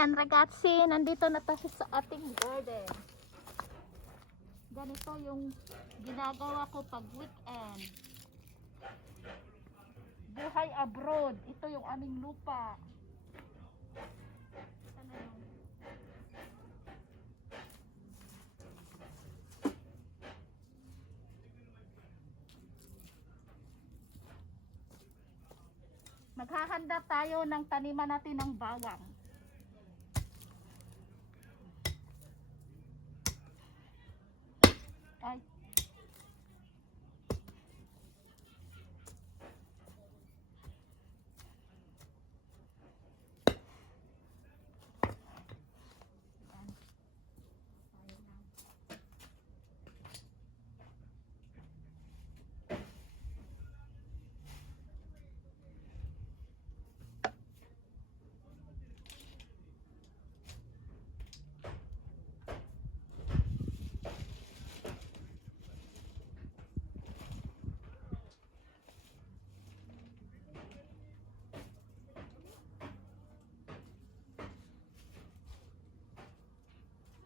Ayan ragazzi, nandito na tayo sa ating garden. Ganito yung ginagawa ko pag weekend. Buhay abroad. Ito yung aming lupa. Ano yun? Maghahanda tayo ng taniman natin ng bawang. Ay.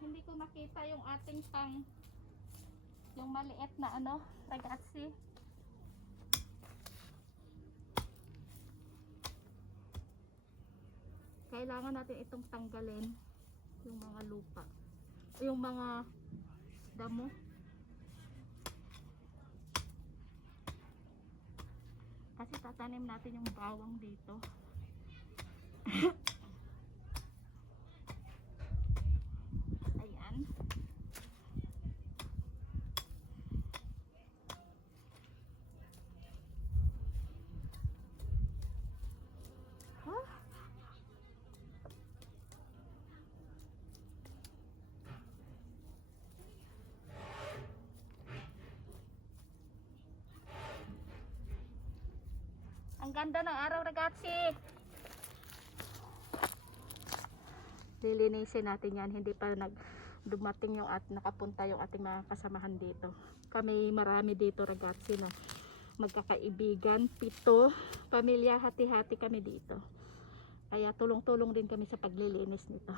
Hindi ko makita yung ating yung maliit na ano, ragazzi. Kailangan natin itong tanggalin yung mga lupa, yung mga damo. Kasi tatanim natin yung bawang dito. Ayan. Huh? Ang ganda ng araw ragazzi. Lilinisin natin yan, hindi pa dumating yung at nakapunta yung ating mga kasamahan dito. Kami marami dito ragazzi na magkakaibigan, 7 pamilya, hati-hati kami dito. Kaya tulong-tulong din kami sa paglilinis nito.